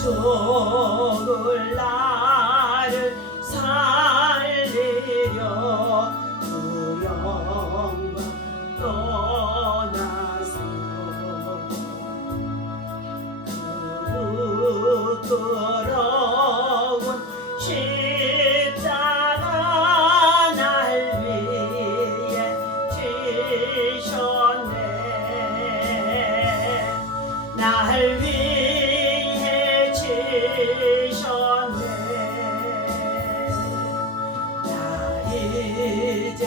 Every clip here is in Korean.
죽을 나를 살리려 그 영광 떠나서 그 부끄러운 십자가 날 위해 지셨네. 날 위해 지셨네. 나 이제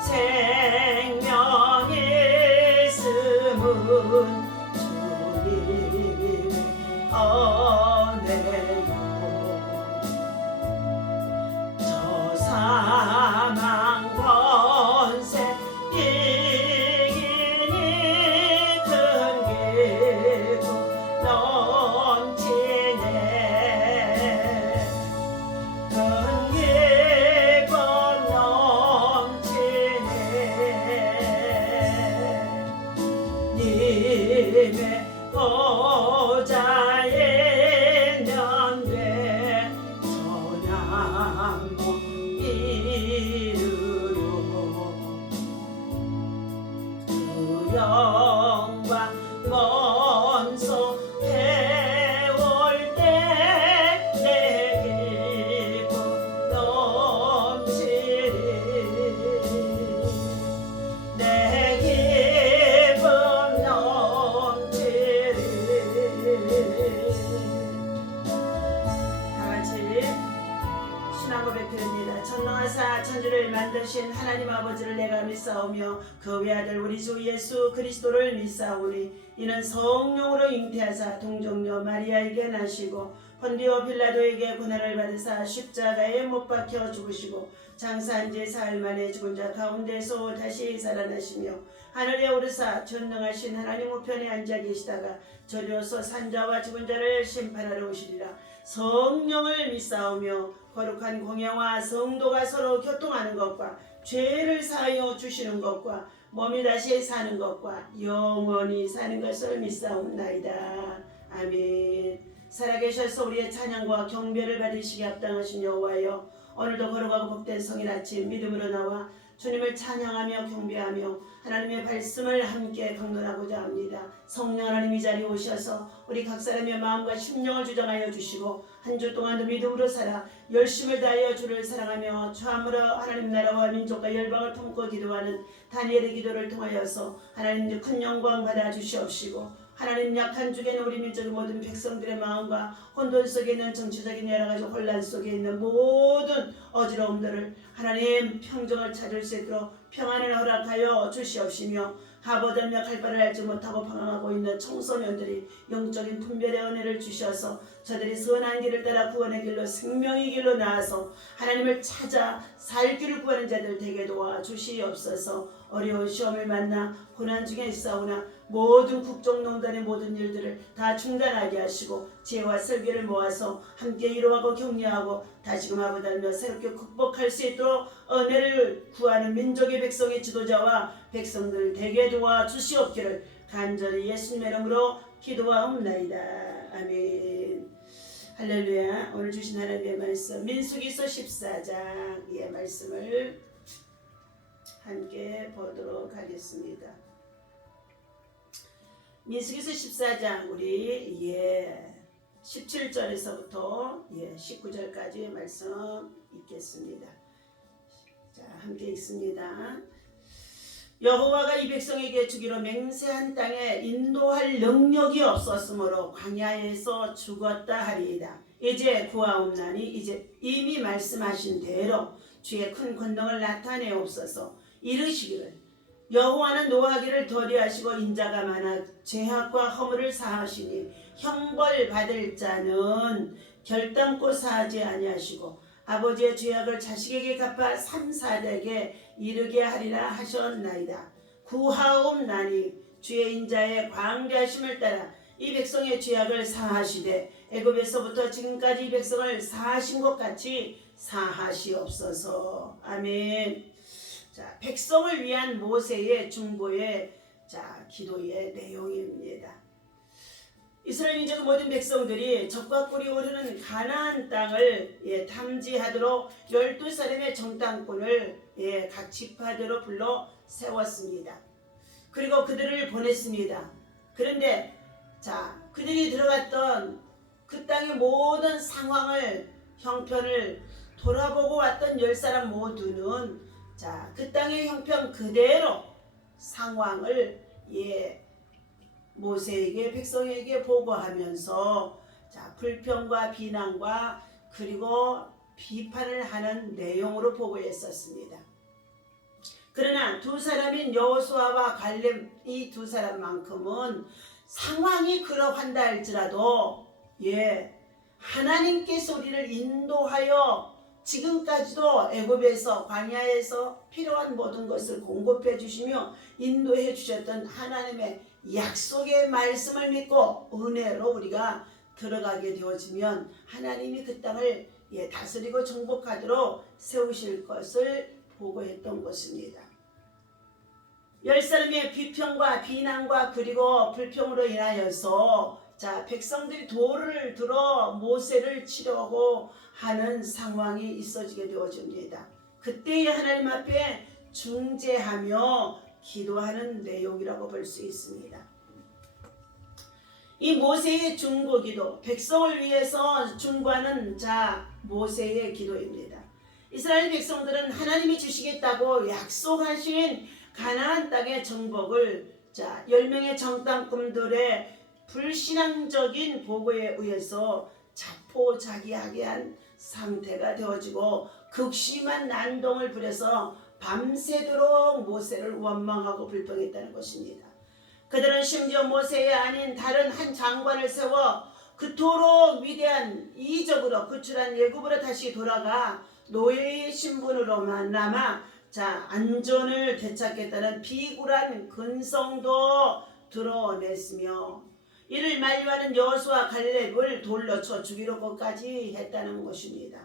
생명이 있음은 주님의 은혜요. 저 사망 권세 이기니 큰 기쁨 넘치네. 큰 기쁨 넘치네. 님의 보좌에 있는데 찬양도 이르러 그 영광 먼소 해올 때 내 기쁨 넘치리. 내 기쁨 넘치리. 다같이 신앙고백 드립니다. 전능하사 천지를 만드신 하나님 아버지를 내가 믿사오며 그 외아들 우리 주 예수 그리스도를 믿사오니 이는 성령으로 잉태하사 동정녀 마리아에게 나시고 본디오 빌라도에게 고난을 받으사 십자가에 못 박혀 죽으시고 장사한 지 사흘 만에 죽은 자 가운데서 다시 살아나시며 하늘에 오르사 전능하신 하나님 우편에 앉아 계시다가 저리로서 산자와 죽은 자를 심판하러 오시리라. 성령을 믿사오며 거룩한 공예와 성도가 서로 교통하는 것과 죄를 사하여 주시는 것과 몸이 다시 사는 것과 영원히 사는 것을 믿사옵나이다. 아멘. 살아계셔서 우리의 찬양과 경배를 받으시기 합당하신 여호와여, 오늘도 거룩하고 복된 성일 아침 믿음으로 나와 주님을 찬양하며 경배하며 하나님의 말씀을 함께 강론하고자 합니다. 성령 하나님 이 자리에 오셔서 우리 각 사람의 마음과 심령을 주장하여 주시고 한 주 동안도 믿음으로 살아 열심을 다하여 주를 사랑하며 참으로 하나님 나라와 민족과 열방을 품고 기도하는 다니엘의 기도를 통하여서 하나님 큰 영광 받아 주시옵시고, 하나님 약한 중에는 우리 민족의 모든 백성들의 마음과 혼돈 속에 있는 정치적인 여러 가지 혼란 속에 있는 모든 어지러움들을 하나님 평정을 찾을 수 있도록 평안을 허락하여 주시옵시며, 하보다며 갈 바를 알지 못하고 방황하고 있는 청소년들이 영적인 분별의 은혜를 주셔서 저들이 선한 길을 따라 구원의 길로 생명의 길로 나아서 하나님을 찾아 살 길을 구하는 자들 되게 도와 주시옵소서. 어려운 시험을 만나 고난 중에 있사오나 모든 국정농단의 모든 일들을 다 중단하게 하시고 지혜와 설계를 모아서 함께 이루어가고 격려하고 다시금 아버지며 새롭게 극복할 수 있도록 은혜를 구하는 민족의 백성의 지도자와 백성들 되게 도와 주시옵기를 간절히 예수님의 이름으로 기도하옵나이다. 아멘. 할렐루야. 오늘 주신 하나님의 말씀 민수기서 14장의 말씀을 함께 보도록 하겠습니다. 민수기서 14장 우리 17절에서부터 19절까지의 말씀 읽겠습니다. 자, 함께 읽습니다. 여호와가 이 백성에게 주기로 맹세한 땅에 인도할 능력이 없었으므로 광야에서 죽었다 하리이다. 이제 구하옵나니 이제 이미 말씀하신 대로 주의 큰 권능을 나타내옵소서. 이르시기를 여호와는 노하기를 더디하시고 인자가 많아 죄악과 허물을 사하시니 형벌 받을 자는 결단코 사하지 아니하시고 아버지의 죄악을 자식에게 갚아 3, 4대에게 이르게 하리라 하셨나이다. 구하옵나니 주의 인자의 광대하심을 따라 이 백성의 죄악을 사하시되 애굽에서부터 지금까지 이 백성을 사하신 것 같이 사하시옵소서. 아멘. 자, 백성을 위한 모세의 중보의 기도의 내용입니다. 이스라엘 민족의 모든 백성들이 적과 꿀이 오르는 가나안 땅을 탐지하도록 12사람의 정탐꾼을 각 지파대로 불러 세웠습니다. 그리고 그들을 보냈습니다. 그런데 그들이 들어갔던 그 땅의 모든 상황을 형편을 돌아보고 왔던 10사람 모두는 그 땅의 형편 그대로 상황을 모세에게 백성에게 보고하면서 불평과 비난과 그리고 비판을 하는 내용으로 보고했었습니다. 그러나 두 사람인 여호수아와 갈렙 이 두 사람만큼은 상황이 그러한다 할지라도 하나님께서 우리를 인도하여 지금까지도 애굽에서 광야에서 필요한 모든 것을 공급해 주시며 인도해 주셨던 하나님의 약속의 말씀을 믿고 은혜로 우리가 들어가게 되어지면 하나님이 그 땅을 다스리고 정복하도록 세우실 것을 보고했던 것입니다. 10사람의 비평과 비난과 그리고 불평으로 인하여서 백성들이 돌을 들어 모세를 치려고 하는 상황이 있어지게 되어집니다. 그때에 하나님 앞에 중재하며 기도하는 내용이라고 볼 수 있습니다. 이 모세의 중보기도, 백성을 위해서 중보하는 모세의 기도입니다. 이스라엘 백성들은 하나님이 주시겠다고 약속하신 가나안 땅의 정복을 10명의 정탐꾼들의 불신앙적인 보고에 의해서 자포자기하게 한 상태가 되어지고 극심한 난동을 부려서 밤새도록 모세를 원망하고 불평했다는 것입니다. 그들은 심지어 모세의 아닌 다른 한 장관을 세워 그토록 위대한 이적으로 구출한 애굽으로 다시 돌아가 노예의 신분으로만 남아 안전을 되찾겠다는 비굴한 근성도 드러냈으며 이를 만류하는 여호수아 갈렙을 돌로 쳐 죽이려고까지 했다는 것입니다.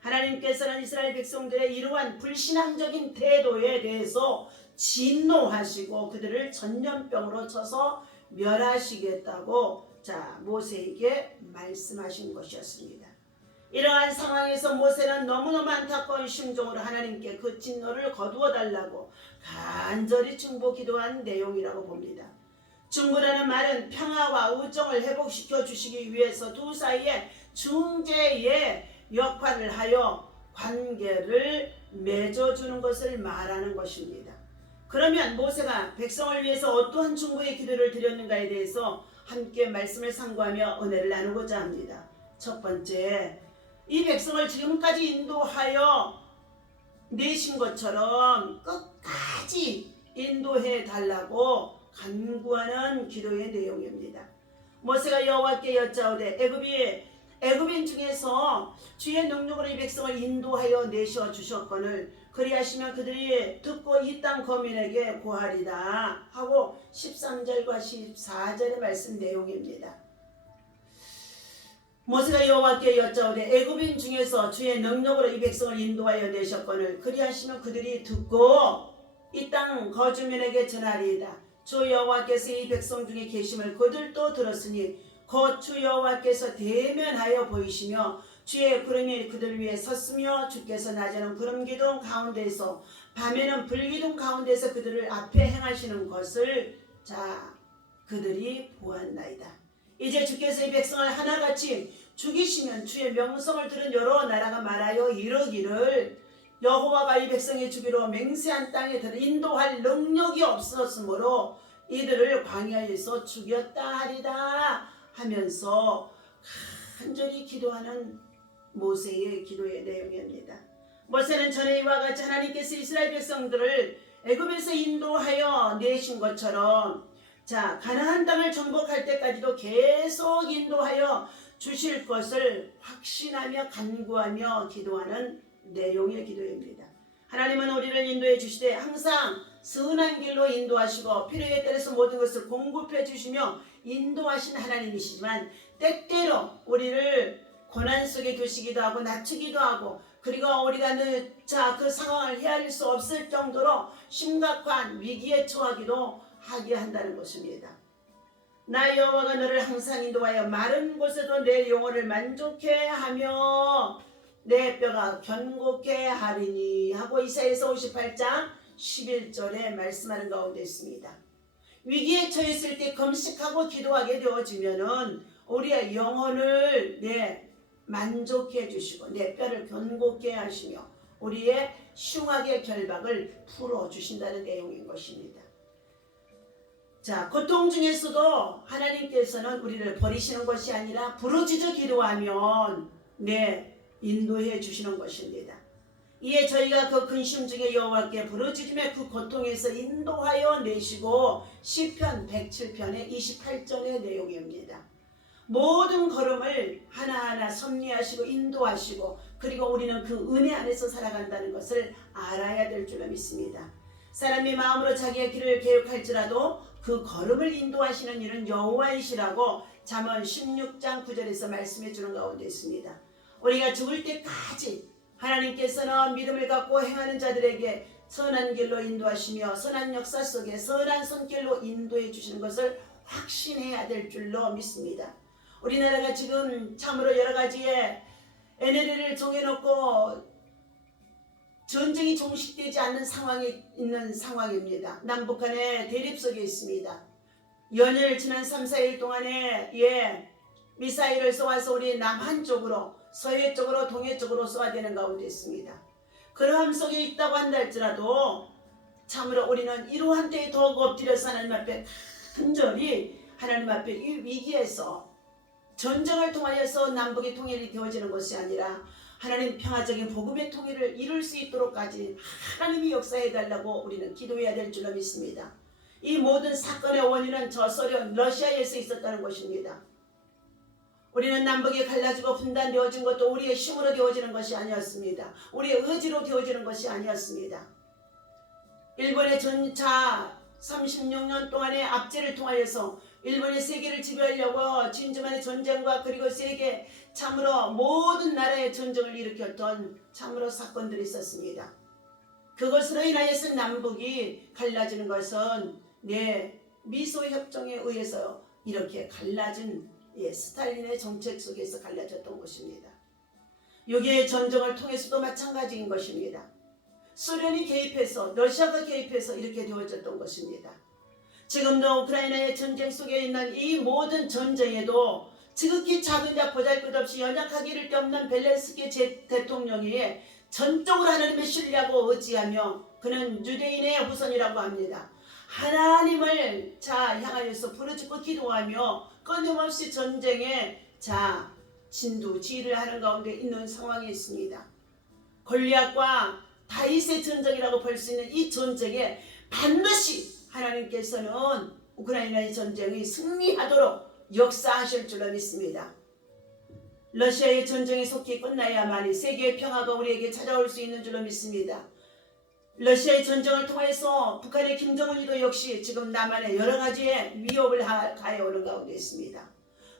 하나님께서는 이스라엘 백성들의 이러한 불신앙적인 태도에 대해서 진노하시고 그들을 전염병으로 쳐서 멸하시겠다고 모세에게 말씀하신 것이었습니다. 이러한 상황에서 모세는 너무너무 안타까운 심정으로 하나님께 그 진노를 거두어 달라고 간절히 중보 기도한 내용이라고 봅니다. 중보라는 말은 평화와 우정을 회복시켜 주시기 위해서 두 사이에 중재의 역할을 하여 관계를 맺어주는 것을 말하는 것입니다. 그러면 모세가 백성을 위해서 어떠한 중보의 기도를 드렸는가에 대해서 함께 말씀을 상고하며 은혜를 나누고자 합니다. 첫 번째, 이 백성을 지금까지 인도하여 내신 것처럼 끝까지 인도해 달라고 간구하는 기도의 내용입니다. 모세가 여호와께 여짜오되 애굽인 중에서 주의 능력으로 이 백성을 인도하여 내셔 주셨거늘 그리하시면 그들이 듣고 이 땅 거민에게 고하리다 하고 13절과 14절의 말씀 내용입니다. 모세가 여호와께 여짜오되 애굽인 중에서 주의 능력으로 이 백성을 인도하여 내셨거늘 그리하시면 그들이 듣고 이 땅 거주민에게 전하리이다. 주 여호와께서 이 백성 중에 계심을 그들도 들었으니 곧 주 여호와께서 대면하여 보이시며 주의 구름이 그들 위에 섰으며 주께서 낮에는 구름 기둥 가운데에서 밤에는 불기둥 가운데에서 그들을 앞에 행하시는 것을 그들이 보았나이다. 이제 주께서 이 백성을 하나같이 죽이시면 주의 명성을 들은 여러 나라가 말하여 이르기를 여호와가 이 백성의 주기로 맹세한 땅에 들어 인도할 능력이 없었으므로 이들을 광야에서 죽였다 하리다 하면서 간절히 기도하는 모세의 기도의 내용입니다. 모세는 전에 이와 같이 하나님께서 이스라엘 백성들을 애굽에서 인도하여 내신 것처럼 가나안 땅을 정복할 때까지도 계속 인도하여 주실 것을 확신하며 간구하며 기도하는 내용의 기도입니다. 하나님은 우리를 인도해 주시되 항상 선한 길로 인도하시고 필요에 따라서 모든 것을 공급해 주시며 인도하신 하나님이시지만 때때로 우리를 고난 속에 두시기도 하고 낮추기도 하고 그리고 우리가 그 상황을 헤아릴 수 없을 정도로 심각한 위기에 처하기도 하게 한다는 것입니다. 나 여호와가 너를 항상 인도하여 마른 곳에도 내 영혼을 만족해 하며 내 뼈가 견고케 하리니 하고 이사야서 58장 11절에 말씀하는 가운데 있습니다. 위기에 처했을 때 금식하고 기도하게 되어지면은 우리의 영혼을 만족해 주시고 내 뼈를 견고케 하시며 우리의 흉악의 결박을 풀어 주신다는 내용인 것입니다. 자, 고통 중에서도 하나님께서는 우리를 버리시는 것이 아니라 부르짖어 기도하면 인도해 주시는 것입니다. 이에 저희가 그 근심 중에 여호와께 부르짖으며 그 고통에서 인도하여 내시고 시편 107편의 28절의 내용입니다. 모든 걸음을 하나하나 섭리하시고 인도하시고 그리고 우리는 그 은혜 안에서 살아간다는 것을 알아야 될 줄로 믿습니다. 사람이 마음으로 자기의 길을 계획할지라도 그 걸음을 인도하시는 이는 여호와이시라고 잠언 16장 9절에서 말씀해 주는 가운데 있습니다. 우리가 죽을 때까지 하나님께서는 믿음을 갖고 행하는 자들에게 선한 길로 인도하시며 선한 역사 속에 선한 손길로 인도해 주시는 것을 확신해야 될 줄로 믿습니다. 우리나라가 지금 참으로 여러 가지의 NLL을 정해놓고 전쟁이 종식되지 않는 상황에 있는 상황입니다. 남북한의 대립 속에 있습니다. 연일 지난 3, 4일 동안에 미사일을 쏘아서 우리 남한 쪽으로 서해 쪽으로 동해 쪽으로 쏘아대는 가운데 있습니다. 그러함 속에 있다고 한다 할지라도 참으로 우리는 이러한 때에 더욱 엎드려서 하나님 앞에 간절히 하나님 앞에 이 위기에서 전쟁을 통하여서 남북의 통일이 되어지는 것이 아니라 하나님 평화적인 복음의 통일을 이룰 수 있도록까지 하나님이 역사해달라고 우리는 기도해야 될 줄로 믿습니다. 이 모든 사건의 원인은 저 소련 러시아에서 있었다는 것입니다. 우리는 남북이 갈라지고 분단되어진 것도 우리의 힘으로 되어지는 것이 아니었습니다. 우리의 의지로 되어지는 것이 아니었습니다. 일본의 전차 36년 동안의 압제를 통하여서 일본이 세계를 지배하려고 진주만의 전쟁과 그리고 세계 참으로 모든 나라의 전쟁을 일으켰던 참으로 사건들이 있었습니다. 그것으로 인하여서 남북이 갈라지는 것은 미소협정에 의해서 이렇게 갈라진 스탈린의 정책 속에서 갈라졌던 것입니다. 6.25 전쟁을 통해서도 마찬가지인 것입니다. 소련이 개입해서 러시아가 개입해서 이렇게 되어졌던 것입니다. 지금도 우크라이나의 전쟁 속에 있는 이 모든 전쟁에도 지극히 작은 자 보잘것없이 연약하기 이를 데 없는 벨렌스키 대통령이 전적으로 하나님을 신뢰하고 의지하며 그는 유대인의 후손이라고 합니다. 하나님을 향하여서 부르짖고 기도하며 끊임없이 전쟁에 진두지휘를 하는 가운데 있는 상황이 있습니다. 골리앗과 다윗의 전쟁이라고 볼 수 있는 이 전쟁에 반드시 하나님께서는 우크라이나의 전쟁이 승리하도록 역사하실 줄로 믿습니다. 러시아의 전쟁이 속히 끝나야만이 세계의 평화가 우리에게 찾아올 수 있는 줄로 믿습니다. 러시아의 전쟁을 통해서 북한의 김정은이도 역시 지금 남한에 여러 가지의 위협을 가해오는 가운데 있습니다.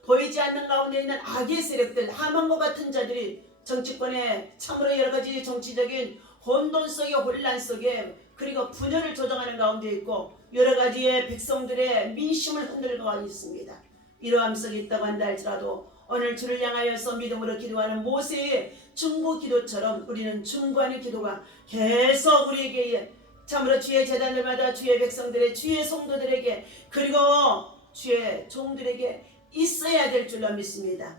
보이지 않는 가운데 있는 악의 세력들, 하만과 같은 자들이 정치권에 참으로 여러 가지 정치적인 혼돈 속에 혼란 속에 그리고 분열을 조장하는 가운데 있고 여러 가지의 백성들의 민심을 흔들고 있습니다. 이러함 속에 있다고 한다 할지라도 오늘 주를 향하여서 믿음으로 기도하는 모세의 중보 기도처럼 우리는 중보하는 기도가 계속 우리에게 참으로 주의 제단들마다 주의 백성들의 주의 성도들에게 그리고 주의 종들에게 있어야 될 줄로 믿습니다.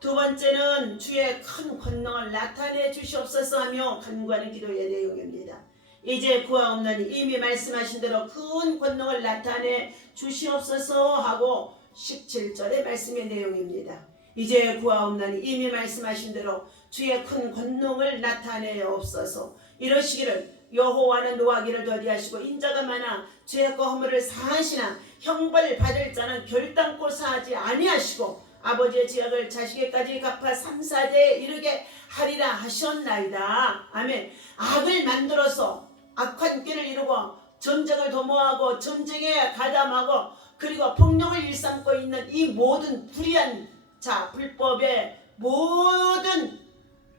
두 번째는 주의 큰 권능을 나타내 주시옵소서 하며 간구하는 기도의 내용입니다. 이제 구하옵나니 이미 말씀하신 대로 큰 권능을 나타내 주시옵소서 하고 17절의 말씀의 내용입니다. 이제 구하옵나니 이미 말씀하신 대로 주의 큰 권능을 나타내옵소서. 이러시기를 여호와는 노하기를 더디하시고 인자가 많아 죄악과 허물을 사하시나 형벌 받을 자는 결단코 사하지 아니하시고 아버지의 죄악을 자식에까지 갚아 3, 4대에 이르게 하리라 하셨나이다. 아멘. 악을 만들어서 악한 꾀를 이루고 전쟁을 도모하고 전쟁에 가담하고 그리고 폭력을 일삼고 있는 이 모든 불의한 불법의 모든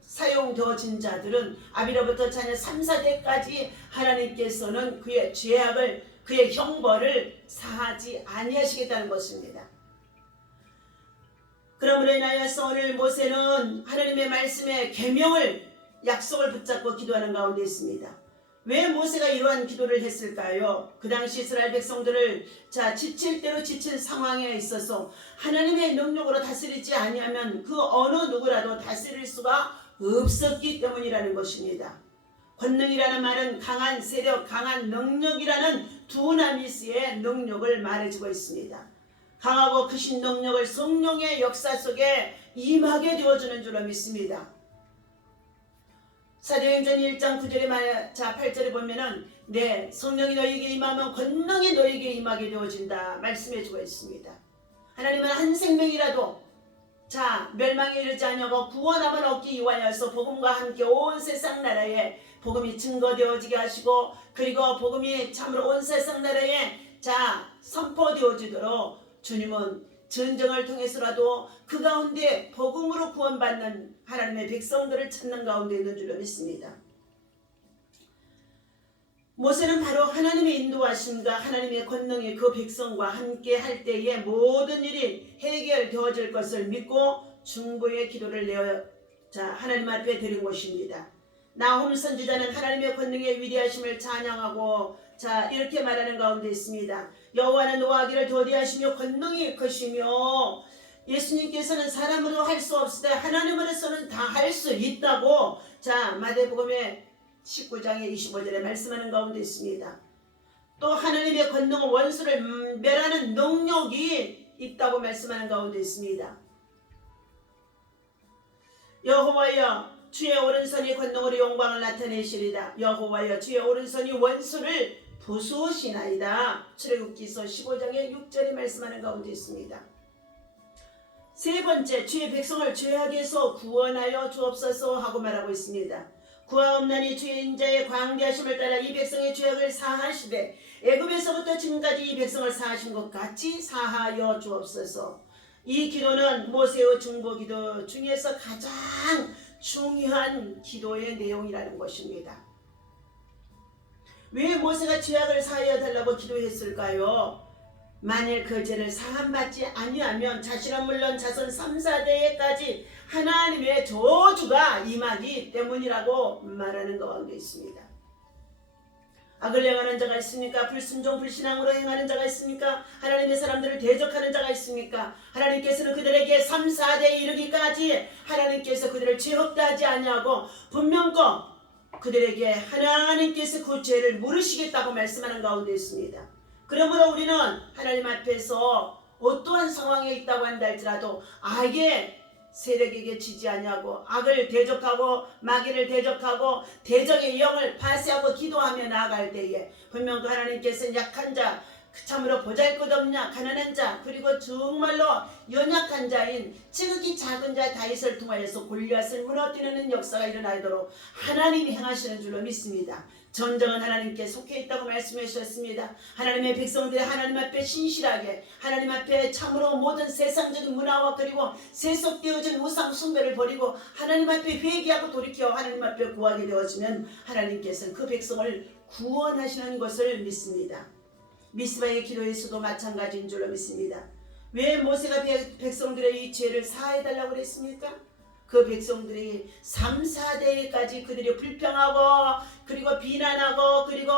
사용되어진 자들은 아비로부터 자녀 3, 4대까지 하나님께서는 그의 죄악을 그의 형벌을 사하지 아니하시겠다는 것입니다. 그러므로 인하여서 오늘 모세는 하나님의 말씀에 계명을 약속을 붙잡고 기도하는 가운데 있습니다. 왜 모세가 이러한 기도를 했을까요? 그 당시 이스라엘 백성들을 지칠 대로 지친 상황에 있어서 하나님의 능력으로 다스리지 아니하면 그 어느 누구라도 다스릴 수가 없었기 때문이라는 것입니다. 권능이라는 말은 강한 세력, 강한 능력이라는 두나미스의 능력을 말해주고 있습니다. 강하고 크신 능력을 성령의 역사 속에 임하게 되어주는 줄로 믿습니다. 사도행전 1장 9절에 8절에 보면은 성령이 너희에게 임하면 권능이 너희에게 임하게 되어진다 말씀해주고 있습니다. 하나님은 한 생명이라도 멸망에 이르지 아니하고 구원함을 얻기 위하여서 복음과 함께 온 세상 나라에 복음이 증거되어지게 하시고, 그리고 복음이 참으로 온 세상 나라에 선포되어지도록 주님은 전쟁을 통해서라도 그 가운데 복음으로 구원받는 하나님의 백성들을 찾는 가운데 있는 줄로 믿습니다. 모세는 바로 하나님의 인도하심과 하나님의 권능이 그 백성과 함께 할 때에 모든 일이 해결되어질 것을 믿고 중보의 기도를 내어 하나님 앞에 드린 것입니다. 나홈 선지자는 하나님의 권능의 위대하심을 찬양하고 이렇게 말하는 가운데 있습니다. 여호와는 노하기를 더디하시며 권능이 크시며, 예수님께서는 사람으로 할 수 없을 때 하나님으로서는 다 할 수 있다고 마태복음의 19장의 25절에 말씀하는 가운데 있습니다. 또 하나님의 권능은 원수를 멸하는 능력이 있다고 말씀하는 가운데 있습니다. 여호와여 주의 오른손이 권능으로 영광을 나타내시리다. 여호와여 주의 오른손이 원수를 부수시나이다. 출애굽기서 15장의 6절에 말씀하는 가운데 있습니다. 세 번째, 주의 백성을 죄악에서 구원하여 주옵소서 하고 말하고 있습니다. 구하옵나니 주의 인자의 광대하심을 따라 이 백성의 죄악을 사하시되 애굽에서부터 지금까지 이 백성을 사하신 것 같이 사하여 주옵소서. 이 기도는 모세의 중보기도 중에서 가장 중요한 기도의 내용이라는 것입니다. 왜 모세가 죄악을 사하여 달라고 기도했을까요? 만일 그 죄를 사함받지 아니하면 자신은 물론 자손 3, 4대에까지 하나님의 저주가 임하기 때문이라고 말하는 가운데 있습니다. 악을 행하는 자가 있습니까? 불순종 불신앙으로 행하는 자가 있습니까? 하나님의 사람들을 대적하는 자가 있습니까? 하나님께서는 그들에게 3, 4대에 이르기까지 하나님께서 그들을 죄업다하지 아니하고 분명껏 그들에게 하나님께서 그 죄를 물으시겠다고 말씀하는 가운데 있습니다. 그러므로 우리는 하나님 앞에서 어떠한 상황에 있다고 한다 할지라도 악의 세력에게 지지 아니하고 악을 대적하고 마귀를 대적하고 대적의 영을 발세하고 기도하며 나아갈 때에 분명 그 하나님께서는 약한 자, 참으로 보잘것없는 자, 가난한 자, 그리고 정말로 연약한 자인 지극히 작은 자 다윗을 통하여서 골리앗을 무너뜨리는 역사가 일어나도록 하나님이 행하시는 줄로 믿습니다. 전쟁은 하나님께 속해 있다고 말씀해 주셨습니다. 하나님의 백성들이 하나님 앞에 신실하게, 하나님 앞에 참으로 모든 세상적인 문화와 그리고 세속되어진 우상 숭배를 버리고 하나님 앞에 회개하고 돌이켜 하나님 앞에 구하게 되어지면 하나님께서는 그 백성을 구원하시는 것을 믿습니다. 미스바의 기도에서도 마찬가지인 줄로 믿습니다. 왜 모세가 백성들의 이 죄를 사해달라고 그랬습니까? 그 백성들이 3, 4대까지 그들이 불평하고 그리고 비난하고 그리고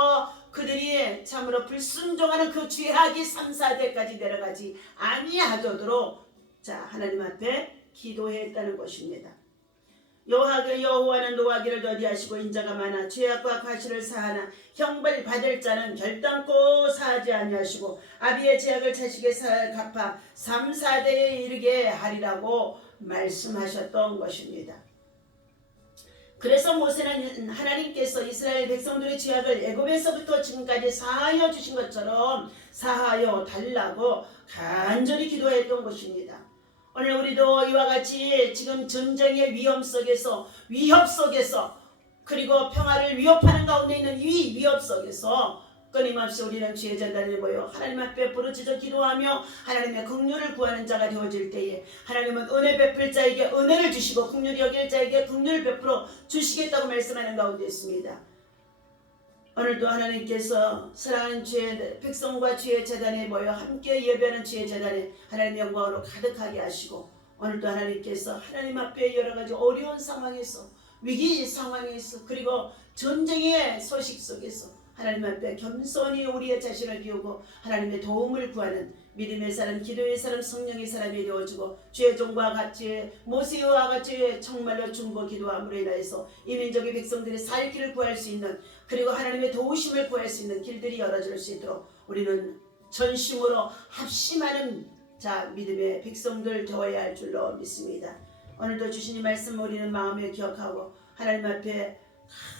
그들이 참으로 불순종하는 그 죄악이 3, 4대까지 내려가지 아니하도록 하나님 앞에 기도했다는 것입니다. 여호와는 노하기를 더디하시고 인자가 많아 죄악과 과실을 사하나 형벌 받을 자는 결단코 사하지 아니하시고 아비의 죄악을 자식의 사할 갚아 3, 4대에 이르게 하리라고 말씀하셨던 것입니다. 그래서 모세는 하나님께서 이스라엘 백성들의 죄악을 애굽에서부터 지금까지 사하여 주신 것처럼 사하여 달라고 간절히 기도했던 것입니다. 오늘 우리도 이와 같이 지금 전쟁의 위험 속에서 그리고 평화를 위협하는 가운데 있는 이 위협 속에서 끊임없이 우리는 주의 전단을 모여 하나님 앞에 부르짖어 기도하며 하나님의 긍휼을 구하는 자가 되어질 때에 하나님은 은혜 베풀 자에게 은혜를 주시고 긍휼히 여길 자에게 긍휼을 베풀어 주시겠다고 말씀하는 가운데 있습니다. 오늘도 하나님께서 사랑하는 주의 백성과 주의 재단에 모여 함께 예배하는 주의 재단에 하나님의 영광으로 가득하게 하시고, 오늘도 하나님께서 하나님 앞에 여러 가지 어려운 상황에서, 위기 상황에서, 그리고 전쟁의 소식 속에서 하나님 앞에 겸손히 우리의 자신을 비우고 하나님의 도움을 구하는 믿음의 사람, 기도의 사람, 성령의 사람이 되어주고, 주의 종과 같이 모세와 같이 정말로 중보 기도함으로 인하여서 이 민족의 백성들이 살 길을 구할 수 있는, 그리고 하나님의 도우심을 구할 수 있는 길들이 열어질 수 있도록 우리는 전심으로 합심하는 믿음의 백성들 되어야 할 줄로 믿습니다. 오늘도 주신 이 말씀 우리는 마음에 기억하고 하나님 앞에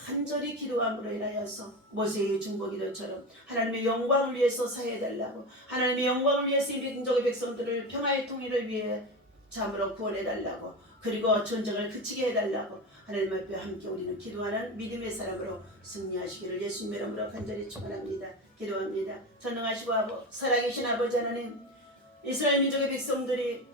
간절히 기도함으로 인하여서 모세의 중보기도처럼 하나님의 영광을 위해서 사해달라고, 하나님의 영광을 위해서 이 민족의 백성들을 평화의 통일을 위해 참으로 구원해달라고, 그리고 전쟁을 그치게 해달라고 하나님 앞에 함께 우리는 기도하는 믿음의 사람으로 승리하시기를 예수님의 이름으로 간절히 축원합니다. 기도합니다. 전능하시고 살아계신 아버지 하나님, 이스라엘 민족의 백성들이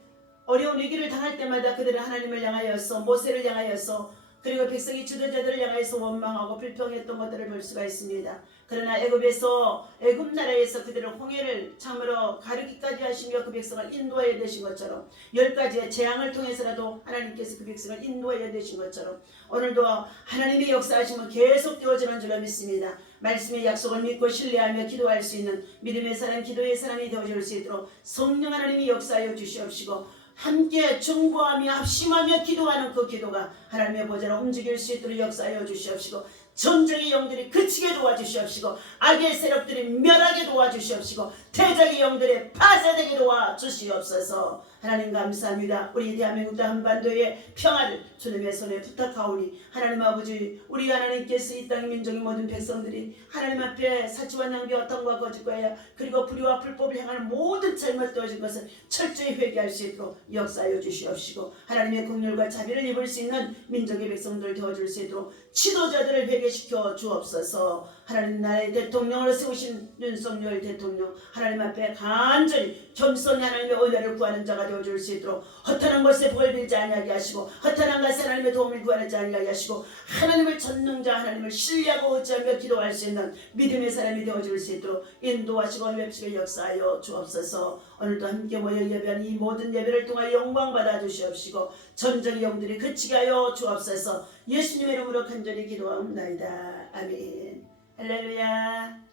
어려운 위기를 당할 때마다 그들은 하나님을 향하여서, 모세를 향하여서, 그리고 백성이 지도자들을 향해서 원망하고 불평했던 것들을 볼 수가 있습니다. 그러나 애굽 나라에서 그들은 홍해를 참으로 가르기까지 하시며 그 백성을 인도하여 되신 것처럼, 10가지의 재앙을 통해서라도 하나님께서 그 백성을 인도하여 되신 것처럼 오늘도 하나님의 역사하심은 계속 되어지는 줄로 믿습니다. 말씀의 약속을 믿고 신뢰하며 기도할 수 있는 믿음의 사람, 기도의 사람이 되어줄 수 있도록 성령 하나님이 역사하여 주시옵시고, 함께 중보하며 합심하며 기도하는 그 기도가 하나님의 보좌로 움직일 수 있도록 역사하여 주시옵시고, 전쟁의 영들이 그치게 도와주시옵시고, 악의 세력들이 멸하게 도와주시옵시고, 대적의 영들이 파쇄되게 도와주시옵소서. 하나님 감사합니다. 우리 대한민국 한반도의 평화를 주님의 손에 부탁하오니, 하나님 아버지, 우리 하나님께서 이 땅의 민족의 모든 백성들이 하나님 앞에 사치와 낭비, 어떤 거짓과야, 그리고 불의와 불법을 행하는 모든 잘못되어진 것을 철저히 회개할 수 있도록 역사하여 주시옵시고, 하나님의 긍휼과 자비를 입을 수 있는 민족의 백성들 되어줄 수 있도록 지도자들을 회개시켜 주옵소서. 하나님 나라의 대통령으로 세우신 윤석열 대통령, 하나님 앞에 간절히 겸손히 하나님의 은혜를 구하는 자가 되어줄 수 있도록, 허탄한 것에 복을 빌지 아니하게 하시고, 허탄한 것에 하나님의 도움을 구하지 아니하게 하시고, 하나님을 전능자 하나님을 신뢰하고 의지하며 기도할 수 있는 믿음의 사람이 되어줄 수 있도록 인도하시고 맵시게 역사하여 주옵소서. 오늘도 함께 모여 예배하는 이 모든 예배를 통하여 영광 받아 주시옵시고, 전쟁의 영들이 그치게 하여 주옵소서. 예수님의 이름으로 간절히 기도하옵나이다. 아멘. 할렐루야.